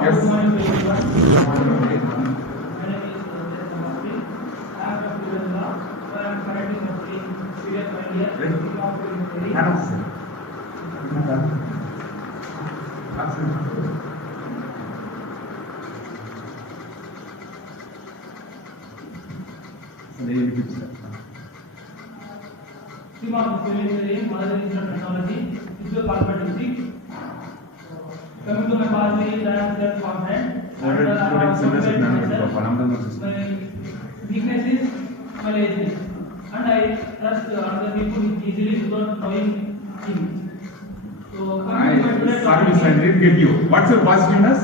Yes. Technology, Visual District. Coming to my past, I am self-confident. My weakness is my laziness, and I trust other people easily without knowing things. So, coming to my today's Sorry, topic, I didn't get you. What's your positiveness?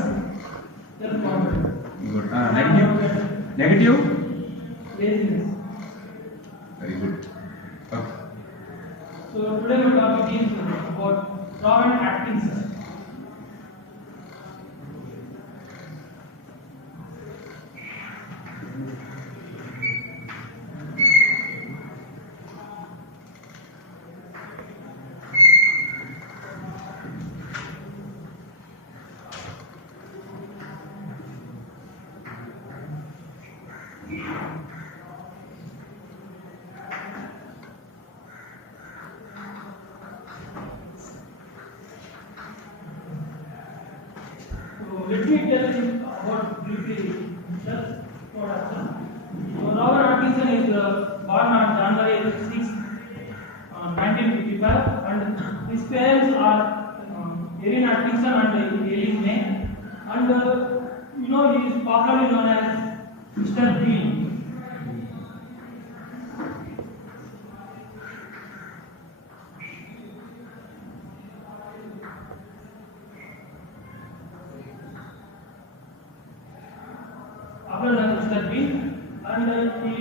self-confident. Good. Negative? Negative? Laziness. Very good. Okay. So today my topic is about raw and acting system. Let me tell you about briefly just for us. So Robert Atkinson is born on January 6, 1955, and his parents are Erin Atkinson and Eileen May, and he is popularly known as Mr. Bean. After that, Mr. Bean, and he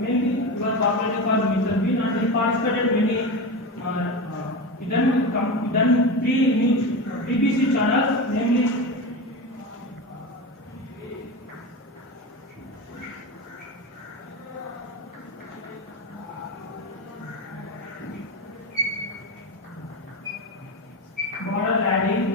mainly was popular for Mr. Bean, and he participated many. He done 3 news BBC channels, namely. Border landing,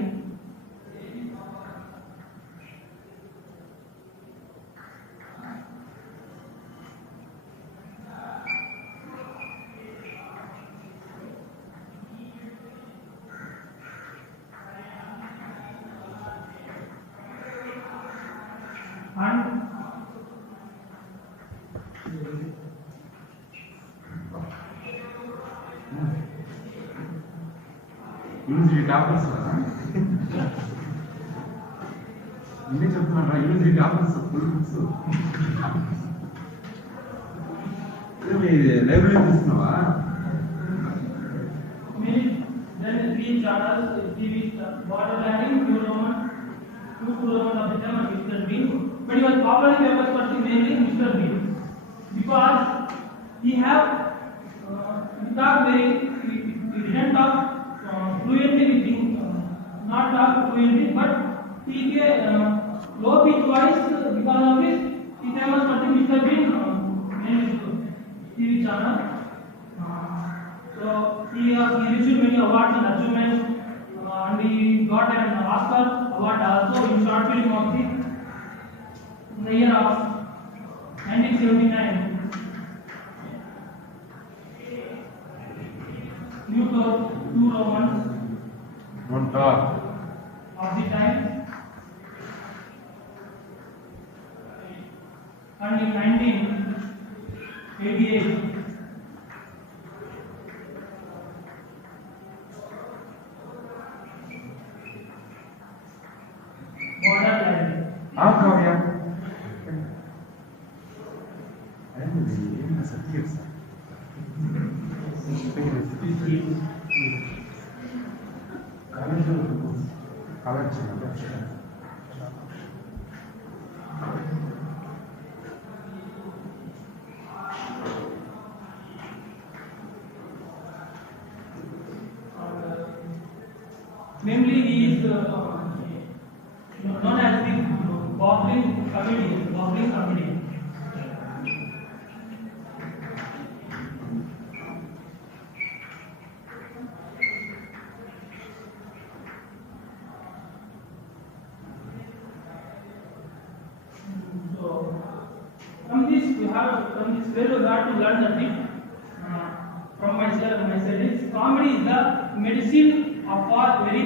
and University toppers. ఇన్ని చెప్తున్నా university toppers full books library చూస్తున్నావా? then 3 channels, TV, border landing, two Roman of the time, and Mr. Bean. But he was popularly famous for the mainly Mr. Bean because he didn't talk fluently with him, not talk fluently, but he gave low pitch voice because of this. He famous for the Mr. Bean TV channel. So he received many awards and achievements, and he got an Oscar award also in short film of the year of 1979. New to 2 Romans Don't talk. of the time, and in 1988 border landing. Kavya. Certificates. Namely, he is known as the boggling comedian. from this well we have to learn the thing from myself. Is comedy is the medicine of our very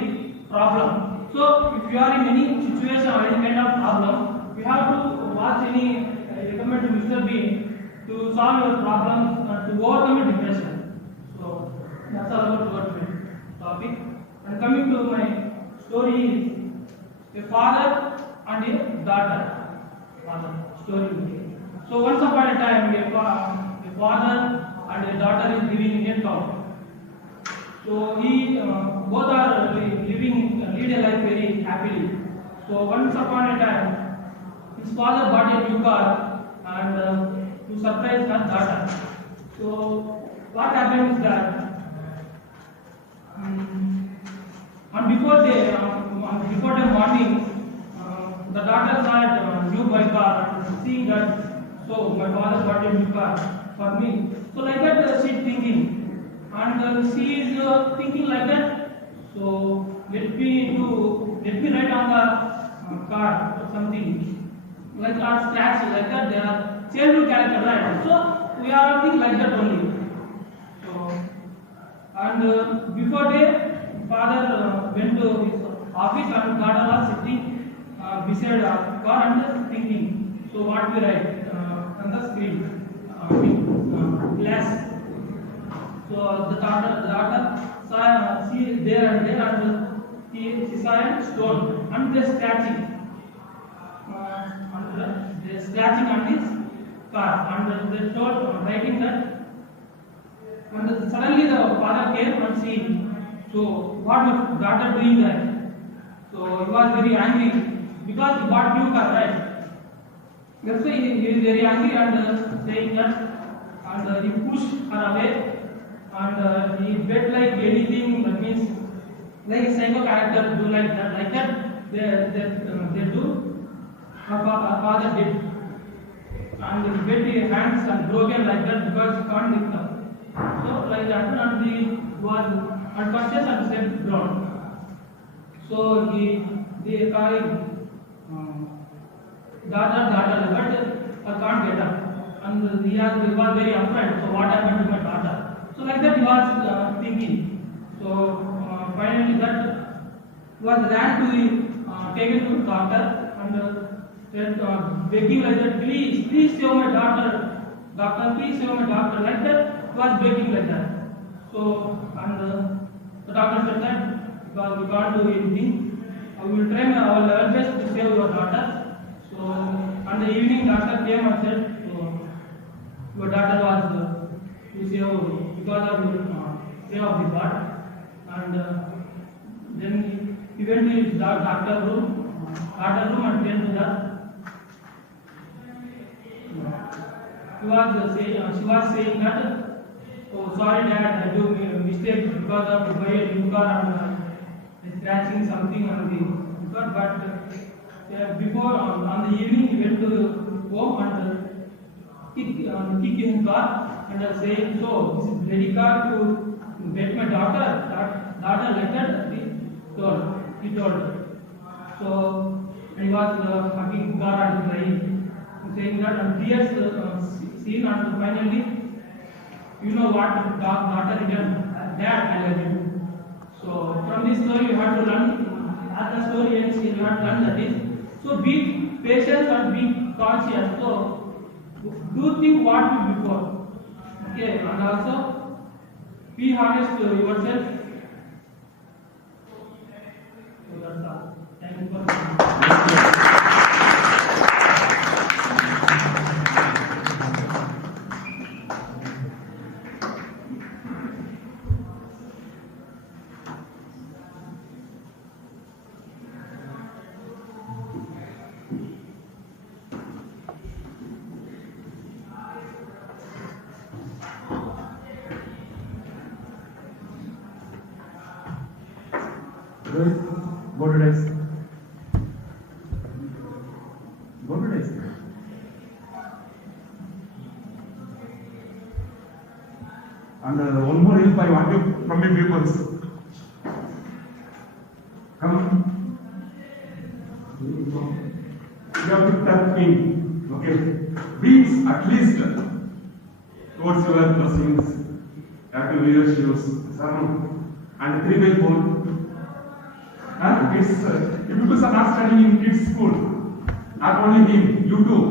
problem. So if you are in any situation or any kind of problem, you have to watch any recommend to Mr. Bean to solve your problems and to overcome your depression. So that's all about our topic. And coming to my story is a father and a daughter. Father story. So once upon a time, a father and a daughter is living in a town. So both are lead a life very happily. So once upon a time, his father bought a new car and to surprise her daughter. So what happened is that on before the morning, the daughter saw a new bike car and seeing that, so my father bought a new car for me. So like that she is thinking, and she is thinking like that. So let me write on the car or something like our scratch like that. They are childhood character, right? So we are thinking like that only. So and before day, father went to his office and daughter was sitting beside our car and thinking. So what we write on the screen, glass. So the daughter saw she is there and she saw a stone and they scratching on his car and they told writing that. And suddenly the father came and see. So what was daughter doing that? So he was very angry because he bought new car, right? That's why he is very angry and saying that, and he pushed her away and he bet like anything. That means like a psycho character do like that they do. Her father did, and he bet his hands and broken like that because he can't lift up. So like that, and he was unconscious and slept down. So they carried daughter, but I can't get up, and he was very afraid. So what happened to my daughter? So like that he was thinking. So finally that was ran to the taken to the doctor and said begging like that, please save my daughter, doctor, please save my daughter. Like that he was begging like that. So and the doctor said that because we can't do anything, we will try our level best to save your daughter. So on the evening, doctor came and said, so your daughter was to save because of your save of the blood. And then he went to his daughter room and went to the. She was saying that, oh sorry dad, I do mistake because of buy a new car and scratching something on the car, but before on the evening he went to home and kick his car and saying, so this is ready car to get my daughter like that he told. So he was hugging car and crying, saying that and tears seen, and finally you know what daughter done, dad I love you. So from this story you have to learn, as the story ends you have to learn that is, so be patient and be conscious. So do think what you before, okay, and also be honest to yourself. So that's all. Thank you for listening. Go to next. Go to next. And one more help I want you from the pupils. Come. You have to tap in. Okay. Beats at least towards your blessings. You have to wear your shoes, and 3-way phone. Kids, if people are not studying in kids' school, not only him, you too.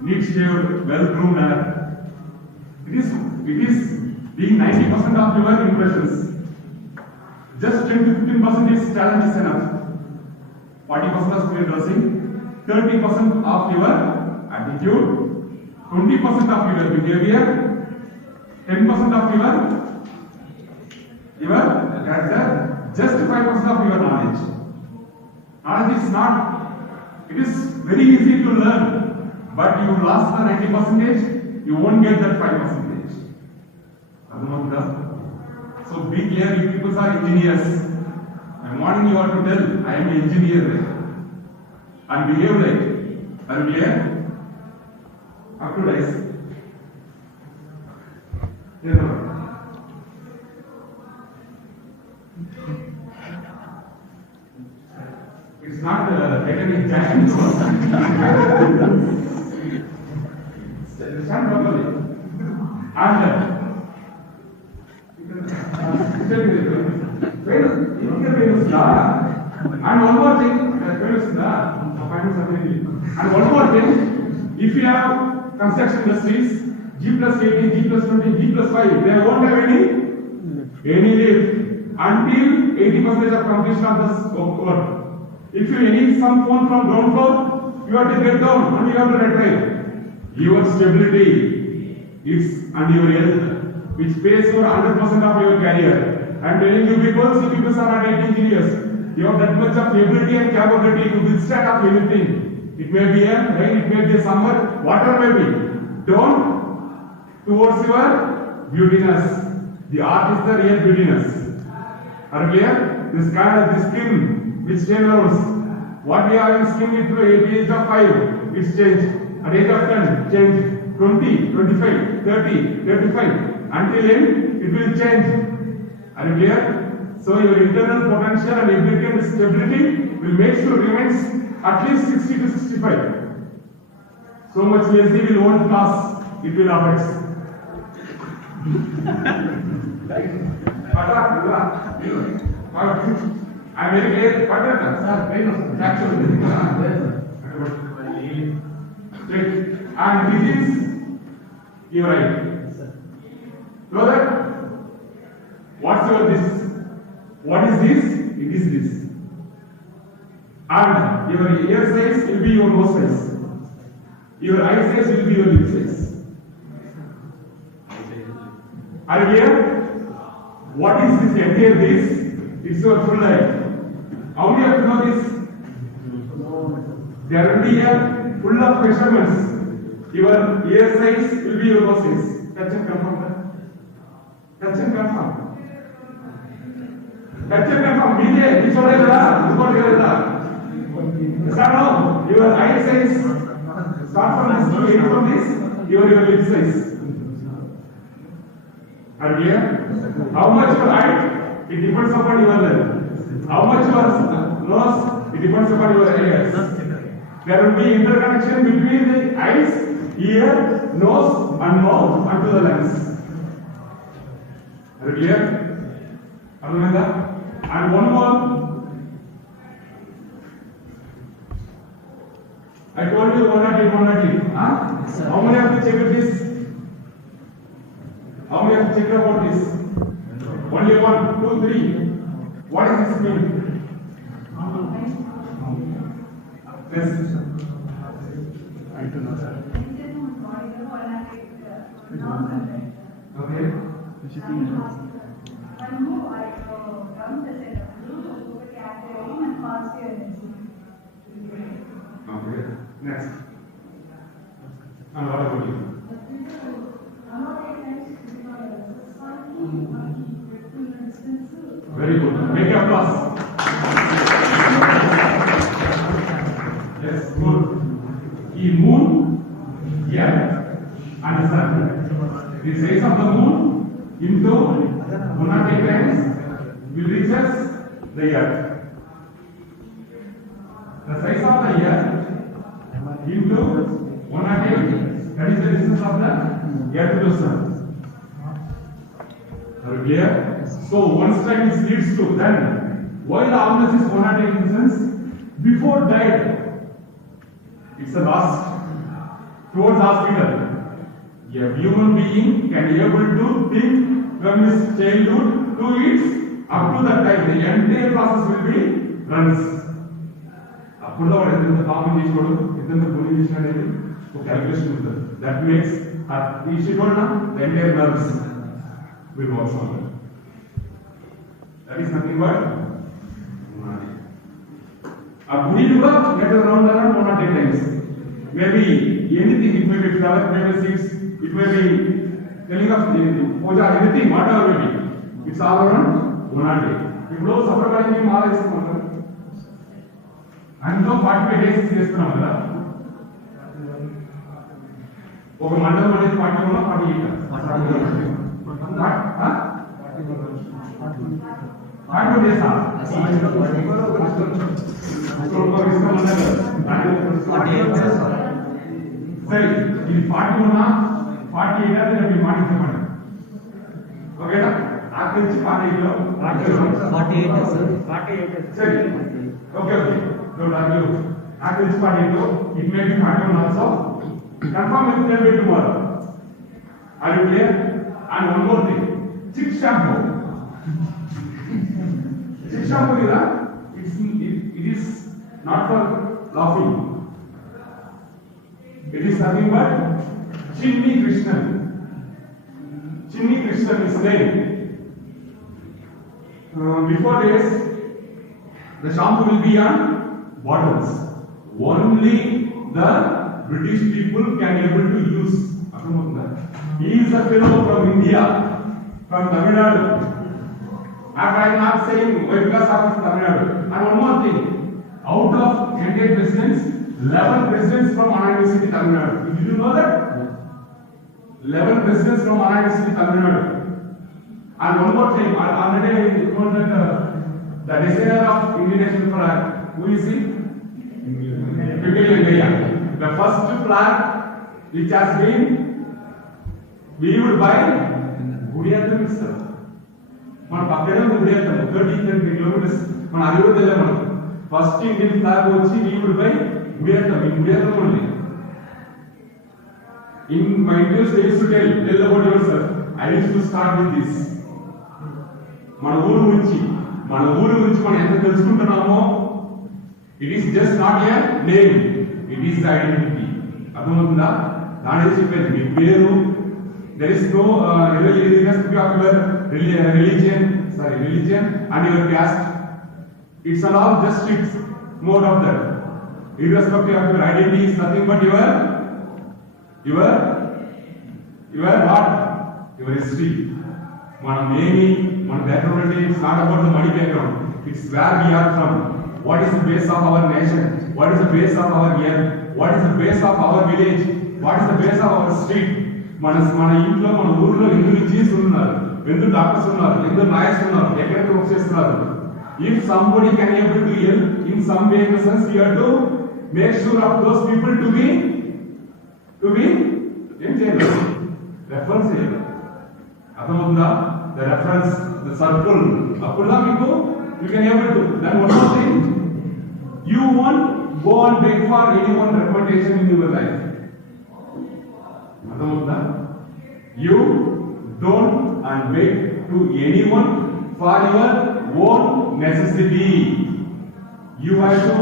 Neat shaved, well-groomed hair. It is being 90% of your impressions. Just 10 to 15% is challenge is enough. 40% of your dressing, 30% of your attitude, 20% of your behavior, 10% of your character, just 5% of your knowledge. Knowledge is not, it is very easy to learn, but you lost the 90%, you won't get that 5%. So be clear, you people are engineers. I'm wanting you all to tell, I am an engineer and behave like. Are you clear? Up to rise. It's not academic challenge. Stand properly. And one more thing, if you have construction industries, G+18, G+20, G+5, they won't have any lift until 80% of completion of the work. If you need some phone from ground floor, you have to get down and you have to retrieve. Your stability is and your health, which pays for 100% of your career. I'm telling you people, see people are not 8 engineers. You have that much of ability and capability to withstand of anything. It may be a rain, it may be a summer, whatever may be. Don't towards your beautiness. The art is the real beautiness. Are you clear? This kind of the skin which changes. What we are in skin at the age of 5, it's changed. At age of 10, change. 20, 25, 30, 35. Until end, it will change. Are you clear? So your internal potential and ability and stability will make sure remains at least 60 to 65. So much lazy will won't last. It will affect. I'm very clear. And this is your right. Know that? What's your this? What is this? It is this. And your ear size will be your nose size. Your eye size will be your lip size. Are you clear? What is this entire this? It's your full life. How do you have to know this? There will be a full of measurements. Your ear size will be your nose size. Touch and confirm that. Touch and confirm. Touch and confirm. BJ, which one is that? Which one is that? Start now. Your eye size. Start from this to end from this. Your lip size. Are you clear? How much your height? It depends upon your level. How much your nose? It depends upon your ears. There will be interconnection between the eyes, ear, nose, and mouth unto the lens. Are you clear? Ananda? And one more. I told you 180. Huh? How many have to check this? How many have to check about this? Only 1, 2, 3. What does this mean? Yes. I do not. Okay. Okay. Next. And what about you? Very good. Make applause. Yes, good. The moon, yeah, and the sun. The size of the moon into 108 times will reach us the earth. The size of the earth into 108. That is the distance of the earth to the sun. Are you clear? So one strike leads to then. Why the ambulance is 108 distance? Before died, it's a last towards hospital. A human being can be able to think from his childhood to its up to that time. The entire process will be runs. అప్పుడు వాడు ఎంత పాపం చేసుకోవడం ఎంత పుణ్యం చేసిన అనేది ఒక క్యాల్కులేషన్ ఉంటుంది. దట్ మేక్స్ ఈ shift the entire nerves will work on that. That is nothing but a body juga get around 108 times. Maybe anything, it may be flower, it may be seeds, it may be telling of anything, puja, anything, whatever may be. It's all around 108. ఇప్పుడు సపరకాయ మాల ఇస్తున్నాం కదా, అందులో 45 days చేస్తున్నాం కదా. ఒక మండలం అనేది 41 48 సరే ఇది 41 48 అది మీరు మాట్లాడండి. ఓకేనా? అక్కడి నుంచి 48 లో 48 సార్ 48 సరే ఓకే ఓకే డోంట్ ఆర్గ్యూ. అక్కడి నుంచి 48 లో it may be 41 also. Confirm with them by tomorrow. Are you clear? And one more thing, chick shampoo. Chick shampoo it is not for laughing. It is nothing but Chinni Krishnan. Chinni Krishnan is name. Before this, the shampoo will be on bottles. Only the British people can able to use. He is a fellow from India, from Tamil Nadu. After I am not saying why, because of Tamil Nadu. And one more thing, out of 28 presidents, 11 presidents from Anna University, Tamil Nadu. Did you know that? 11 presidents from Anna University, Tamil Nadu. And one more thing, already I told that the designer of Indian national flag, who is he? Venkaiah. The first flag which has been weaved by Gudiyatham itself. మన పక్కనే ఉంది Gudiyatham, 30 kilometers. మన అది కూడా తెలియదు మనకు. First Indian flag వచ్చి weaved by Gudiyatham. In Gudiyatham only. In my interviews they used to tell about yourself. I used to start with this. మన ఊరు గురించి మనం ఎంత తెలుసుకుంటున్నామో, it is just not a name, it is the identity. అర్థమవుతుందా? దాని చెప్పేది మీ పేరు. There is no irrespective of your religion and your caste. It's all just its mode of that. Irrespective of your identity is nothing but your what? Your history. మన name, మన background, it's not about the money background. It's where we are from. What is the base of our nation? What is the base of our year? What is the base of our village? What is the base of our street? మన ఇంట్లో మన ఊర్లో ఎందుకు engineers ఉన్నారు, ఎందుకు doctors ఉన్నారు, ఎందుకు lawyers ఉన్నారు, ఎక్కడెక్కడ వర్క్ చేస్తున్నారు. If somebody can able to help in some way in the sense you have to make sure of those people to be ఏం చేయాలి, రెఫరెన్స్ చేయాలి. అర్థమవుతుందా? The reference, the circle. అప్పుడుదా మీకు you can able to then one more thing, you won't go and beg for anyone recommendation in your life. You don't and beg to anyone for your own necessity. You have to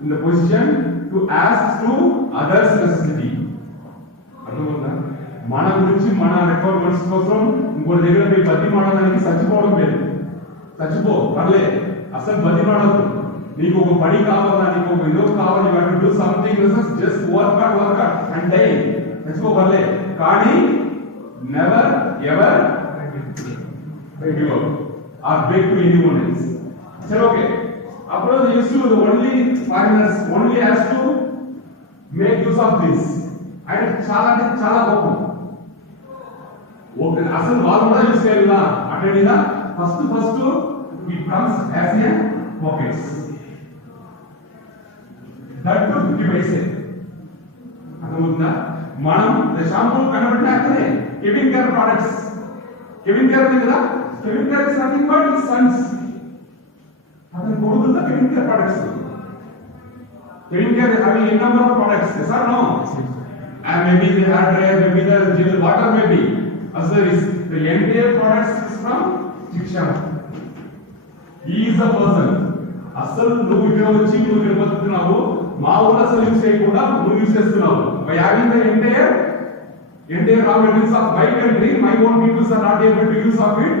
in the position to ask to others' necessity. మన గురించి మన requirements కోసం ఇంకోటి దగ్గర మీ బతిమాడడానికి చచ్చిపోవడం లేదు. చచ్చిపో పర్లే, అసలు బతిమాడదు. నీకు ఒక పని కావాలా, నీకు ఒక ఏదో కావాలి, you have to do something, just work and die. చచ్చిపోలే, కానీ never ever give up or beg to anyone else. సరే ఓకే, అప్పుడు use to only foreigners only has to make use of this. And చాలా అంటే చాలా గొప్ప. Okay, అసలు వాళ్ళు కూడా యూస్ చేయాలా అంటే first it comes as a pockets. That too 50 paise మనం షాంపూ కనబడితే అక్కడే CavinKare products. CavinKare ఉంది కదా, CavinKare is nothing but his sons. అతని కొడుకులతో CavinKare products. CavinKare having a number of products, yes or no? And maybe the hair dryer, maybe the gel water, maybe. Also the entire products is from Shiksha. He is the person. అసలు నువ్వు ఇక్కడ వచ్చి నువ్వు ఇక్కడ బతుకుతున్నావు, మా ఊళ్ళో అసలు use చేయకుండా నువ్వు యూస్ చేస్తున్నావు. By having the entire raw materials of my country, my own people are not able to use of it.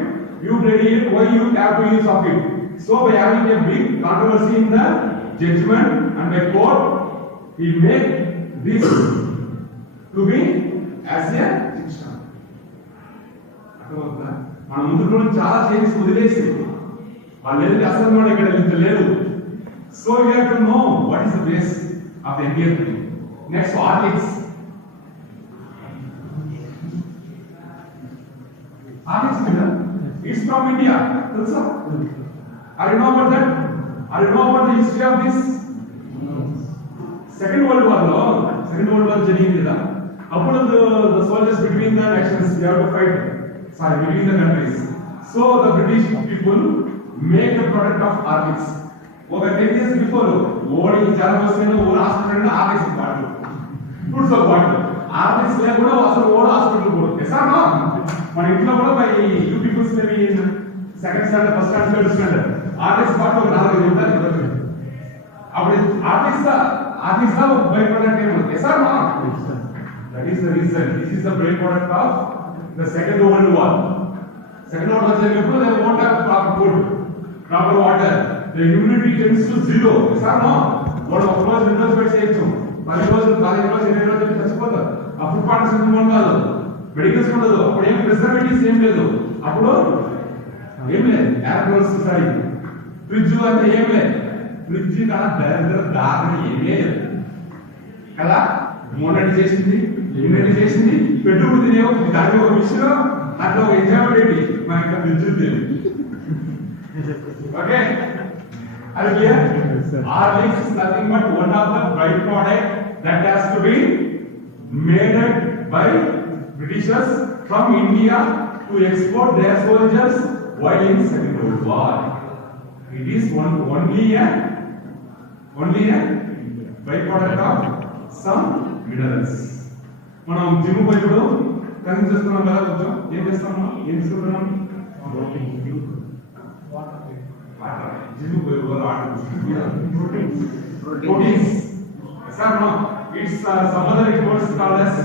You ready it, why you have to use of it? So by having a big controversy in the judgment and by court, he make this to be as a Shiksha. అర్థమవుతుందా? మన ముందులో చాలా చేసి వదిలేసి వాళ్ళు వెళ్ళి అసలు కూడా ఇక్కడ లేదు. So you have to know what is the base of the entire thing. Next ఆర్టిక్స్. ఆర్టిక్స్ మీద ఇట్స్ ఫ్రమ్ ఇండియా. తెలుసా? Are you know about that? Are you know about the history of this? Second world war జరిగింది కదా, అప్పుడు the soldiers between the nations they have to fight, sorry between the countries. So the British people make a product of Artix. ఒక 10 years before ఓడి చాలా వస్తున్న ఓ hospital Artix పాటు foods పాటు Artix లేకుండా అసలు ఓడ హాస్పిటల్ కూడా ఎసానా మన ఇంట్లో కూడా by you peoples maybe second standard first standard third standard Artix పాటు ఒక 4 ఉంటారు కదా. అప్పుడు Artix లా బై ప్రొడక్ట్ ఏమో ఎసానా. That is the reason. This is the by product of the second world war. Second world war జరిగినప్పుడు they won't have proper food, proper water, the immunity tends to zero. Is that no? What of course windows bed చేయొచ్చు, 10 రోజులు 20 రోజులు చచ్చిపోతారు. అప్పుడు parts ఇంకొక కాదు, medicals ఉండదు, అప్పుడు ఏం ప్రిజర్వేటివ్స్ ఏం లేదు, అప్పుడు ఏం లేదు, ఎయిర్ ఫ్లోర్స్ సారీ ఫ్రిడ్జ్ అంటే ఏం లేదు, ఫ్రిడ్జ్ కన్నా దరిద్ర దారుణ ఏమీ లేదు కదా. మోనటి చేసింది, ఇమ్యూనిటీ చేసింది, పెట్టుబడి తినేవో దాంట్లో ఒక మిషన్, దాంట్లో ఒక ఎంజాయ్మెంట్ ఏంటి, మన ఇక్కడ ఫ్రిడ్జ్ ఉంది. Okay, are you clear? Horlicks is nothing but one of the byproduct that has to be made by Britishers from India to export their soldiers while in Second World War. It is only a byproduct of some minerals. మనం gym పోయి ఇప్పుడు connect చేస్తున్నాం కదా, కొంచెం ఏం చేస్తాము, ఏం తీసుకుంటున్నాం, proteins. Yes or no? It's some other words called as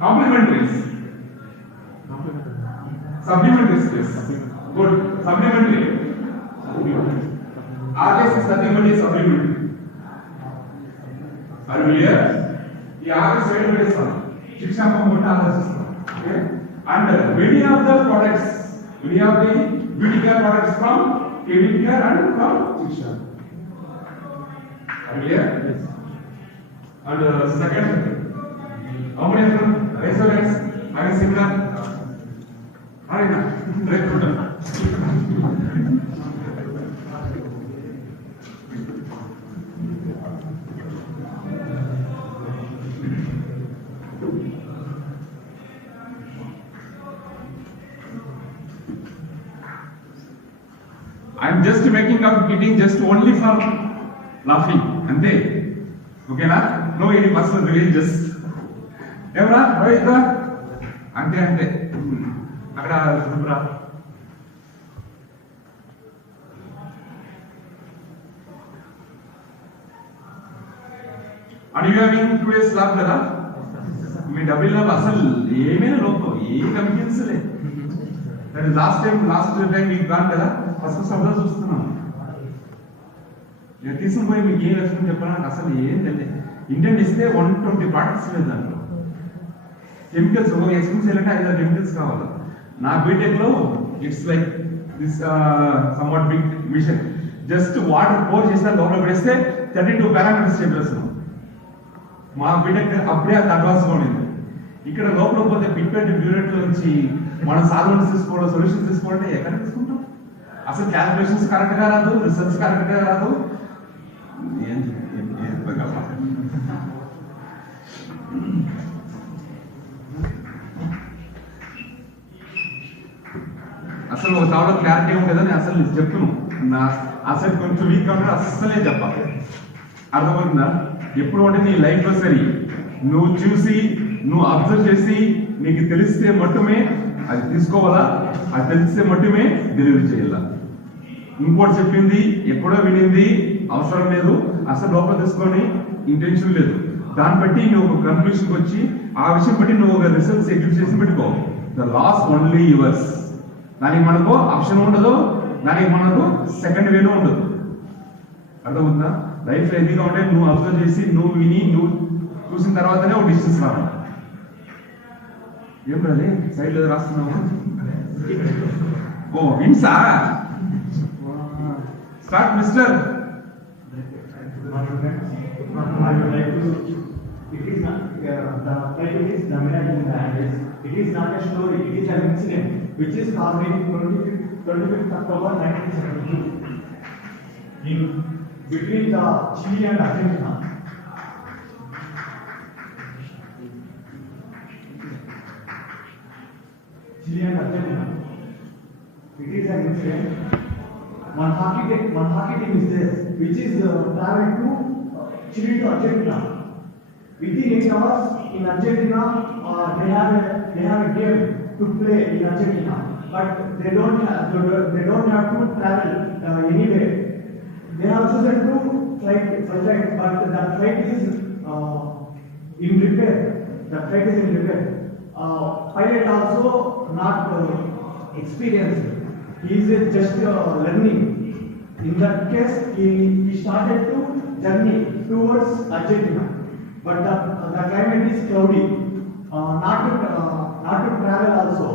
complementaries. Supplementaries. Yes. Good. Supplementary. RS is nothing but a supplementary. Are you clear? The RS side is Shiksha from okay. And many of the products, many of the beauty care products from Kevin care and from Shiksha. Are you clear? Yes. And second, how many of them resonance are similar? Are you not? I am just making up kidding just only for laughing. Ante. Okay na? No any personal religious. Evra, right there? Ante. Akada subra. Are you having quiz lab kada? Me double lab asal ఏమేనా లోపం ఏ commissions లే. That is last time we gone kada. First subject చూస్తున్నాం. నేను తీసుకుపోయి మీకు ఏం లక్ష్యం చెప్పాను, నాకు అసలు ఏం తెలియదు. ఇండియన్ ఇస్తే 120 పార్ట్స్ లేదు దాంట్లో. కెమికల్స్ ఒక ఎక్స్పెన్స్ చేయాలంటే 5 కెమికల్స్ కావాలి. నా బీటెక్లో it's like this somewhat big machine. Just water pour చేస్తే లోపల పెడిస్తే 32 పారామీటర్స్ చెప్పేస్తున్నాం. మా బీటెక్ అప్పుడే అది అడ్వాన్స్గా ఉండింది. ఇక్కడ లోపల పోతే పిప్పెట్ బ్యూరెట్ నుంచి మనం సాల్వెంట్స్ తీసుకోవడం, సొల్యూషన్స్ తీసుకోవాలంటే ఎక్కడ తీసుకుంటాం? అసలు క్యాలిక్యులేషన్స్ కరెక్ట్ గా రాదు, రిసల్ట్స్ కరెక్ట్ గా రాదు. అసలు ఒక చాలా క్లారిటీ ఉండేదని అసలు చెప్తున్నాను నా అసలు కొంచెం వీక్ కాబట్టి అస్సలే చెప్పాలి. అర్థమవుతుందా? ఎప్పుడు అంటే నీ లైఫ్ లో సరి నువ్వు చూసి నువ్వు అబ్జర్వ్ చేసి నీకు తెలిస్తే మట్టుమే అది తీసుకోవాలా, అది తెలిస్తే మట్టుమే డెలివరీ చేయాలా. ఇంకోటి చెప్పింది ఎప్పుడో వినింది అవసరం లేదు, అసలు లోపల తీసుకొని ఇంటెన్షన్ లేదు. దాన్ని బట్టి నువ్వు ఒక కన్క్లూషన్కి వచ్చి ఆ విషయం బట్టి నువ్వు ఒక రిసల్ట్స్ ఎగ్జిక్యూషన్ పెట్టుకో. The loss only yours. దానికి మనకు ఆప్షన్ ఉండదు, దానికి మనకు సెకండ్ వేలో ఉండదు. అర్థమవుతుందా? లైఫ్ ఎదిగా ఉంటే నువ్వు అబ్జర్వ్ చేసి నువ్వు విని నువ్వు చూసిన తర్వాతనే ఒక డిసిషన్స్ రావాలి. ఏం రాలే సైడ్ లో రాస్తున్నావు? ఓ హింసా start mister. I would like to. It is not the title is the miracle in the Andes. It is not a story. It is an incident which is caused in 25th October 1972 in between the Chile and Argentina. Chile and Argentina. It is an incident. One hockey team is there, which is traveling to Chile to Argentina. Within 8 hours in Argentina, they have a game to play in Argentina, but they don't have to travel anywhere. They have chosen to flight, but the flight is in repair. The flight is in repair. Pilot also not experienced. He is just learning. In that case, he started to journey towards Argentina, but the climate is cloudy. Not to travel also.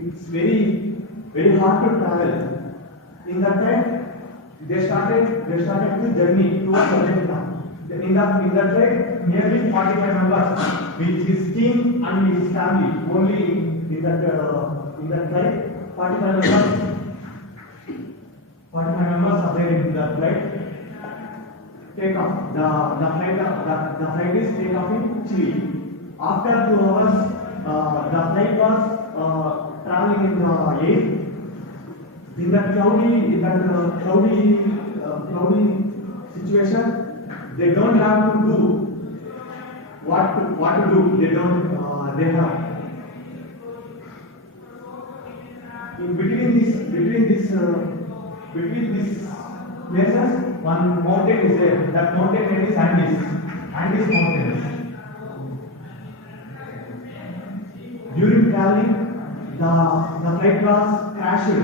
It's very hard to travel. In that time, they started to journey towards Argentina. In that flight, nearly 45 members with his team and his family. Only in that flight, 45 members are there in that flight. Take off. The flight is take off in Chile. After 2 hours, the flight was traveling in the air. In that cloudy situation, they don't have to do what to do. They have. In between these places, one mountain is there. That mountain name is Andes Mountains. During traveling, the flight was crashed.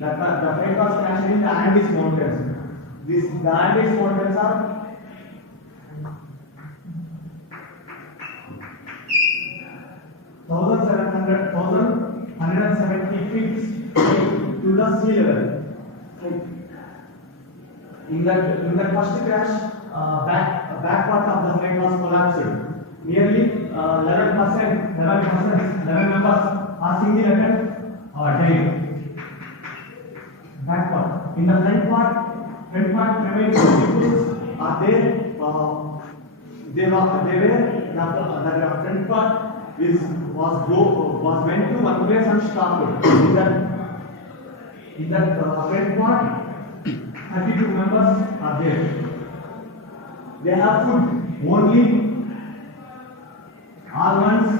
The flight was crashed in the Andes Mountains. The Andes Mountains are 1,170 feet to the sea level. In that first crash, back part of the flight was collapsed. Nearly 11% members are single attendant dying. Back part. In the front part, remaining people are there. The front part was went to one place and stopped. In that front part, 32 members are there. They have food only almonds,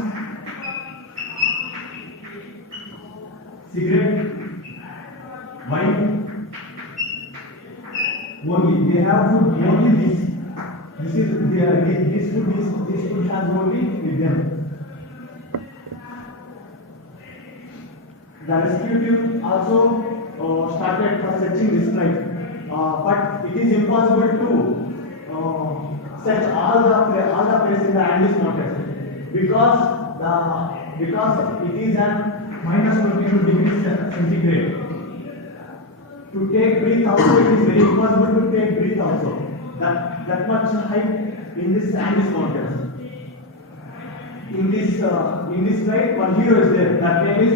cigarette, wine. Only they have food only this. This food has only with them. The rescue team also started for searching this flight, but it is impossible to search all the places in the Andes Mountains because it is at -22 degrees centigrade. To take breath also, it is very impossible to take breath also. That much height in this Andes Mountains. In this flight, one hero is there. That name is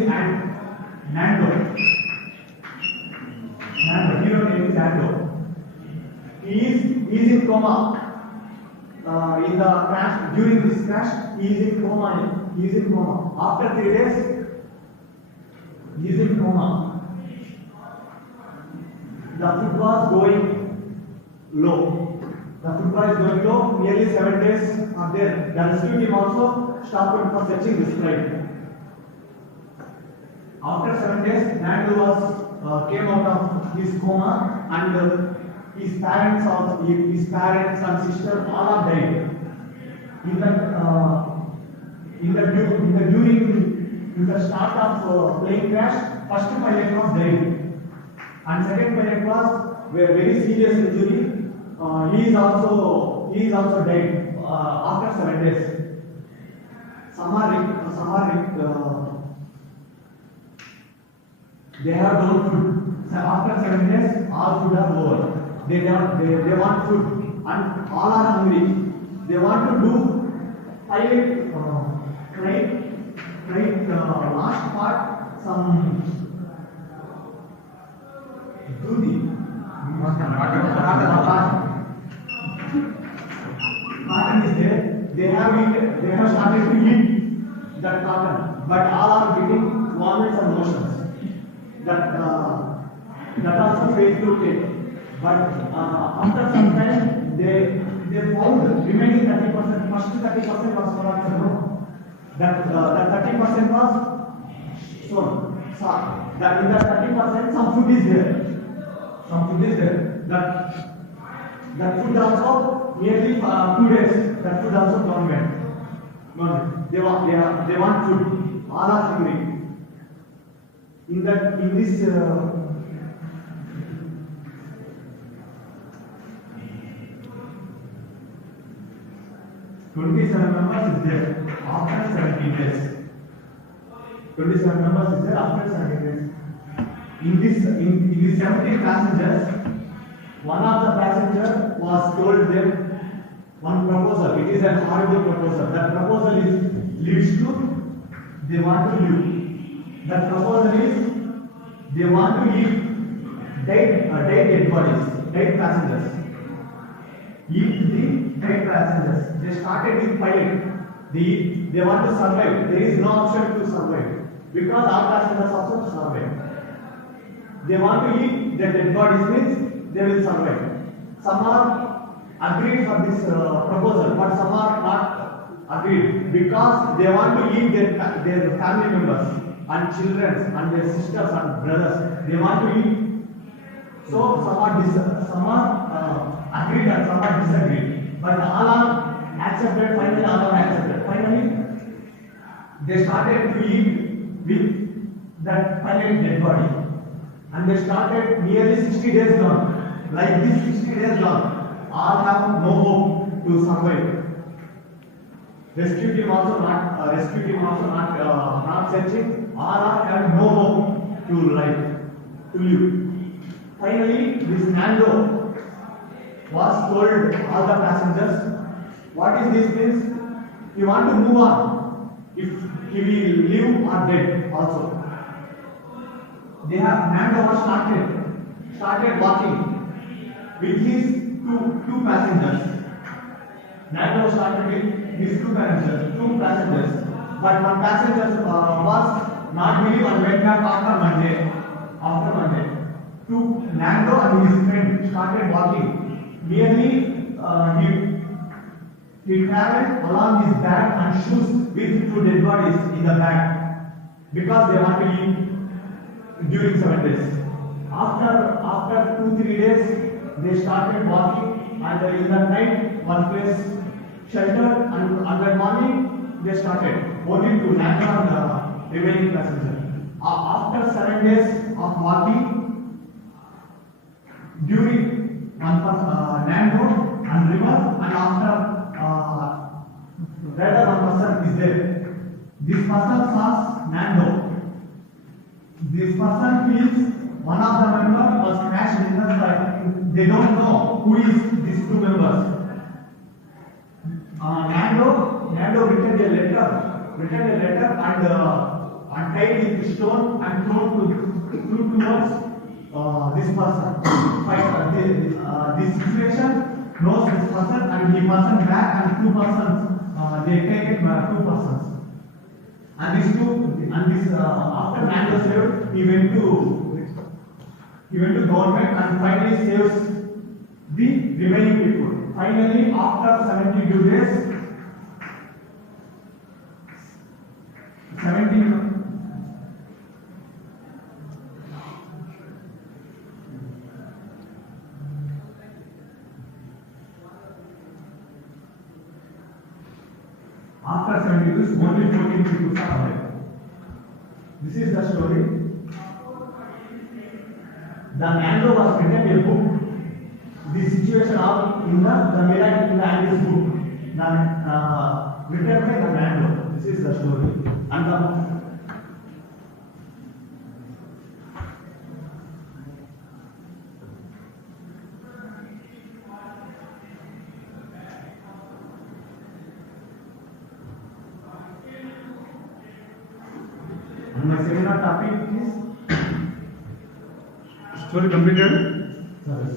Nando. Hero name is Nando. He is in coma. In the crash, during this crash, he is in coma. After 3 days, He is in coma. The food was going low. The food was going low. Nearly 7 days are there. The rescue team also stopped for searching this flight. After 7 days, Nando was came out of his coma, and his parents and sister all are died. During the start of plane crash, first pilot was died. And second pilot was very serious injury. He is also died after 7 days. They have no food. So after 7 days, all food are over. They want food, and all are hungry. They want to do pilot last part some duty. Cotton is there. They have started to eat that cotton, but all are getting vomits and motions. That also fails to take. But after some time, they found remaining 30%. First 30% was sold. That 30% was sold. That in that 30%, some food is there. That food also nearly 2 days. That food also gone. They want food. All are hungry. In this 27 members is there after 17 days. 27 members is there after 17 days. In these 17 passengers, one of the passengers was told them one proposal. It is a horrible proposal. That proposal leads to they want to live. That proposal is they want to eat dead bodies, dead passengers. Eat the dead passengers. They started with pilot. They want to survive. There is no option to survive because all passengers also survive. They want to eat the dead bodies means they will survive. Some are agreed for this proposal, but some are not agreed because they want to eat their family members and children and their sisters and brothers. They want to eat. So some are agreed and some are disagreed. But all are accepted. Finally, all are accepted. Finally, they started to eat with that pilot dead body. And they started nearly 60 days long. Like this 60 days long, all have no hope to survive. Rescue team also not searching. All have no hope to live. Finally, this Nando was told all the passengers, what is this means? You want to move on. If he will live or dead also. Nando was started walking with his two passengers. Nando started with his two passengers. But one passenger was not believe and went back after Monday. Nando and his friend started walking. Nearly he traveled along his bag and shoes with 2 dead bodies in the bag because they want to eat during 7 days. After 2-3 days, they started walking, and in the night, one place sheltered, and that morning they started boating to land on the remaining passenger. After 7 days of walking, during Nando and river, and after rather one person is there. This person saw Nando. This person feels one of the members was crashed in the flight. They don't know who is these 2 members. Nando written a letter and tied with stone and thrown towards this person. This situation knows this person and he person back and 2 persons. They take it by 2 persons. And these two, and this after man was saved, he went to government and finally saves the remaining people. Finally, after 72 days, 17. After 72 days, only 14 people are alive. This is the story. The Nando was written a book. The situation of in the miracle in the Andes book. Written by the Nando. This is the story. And the and my seminar topic is story completed. sorry.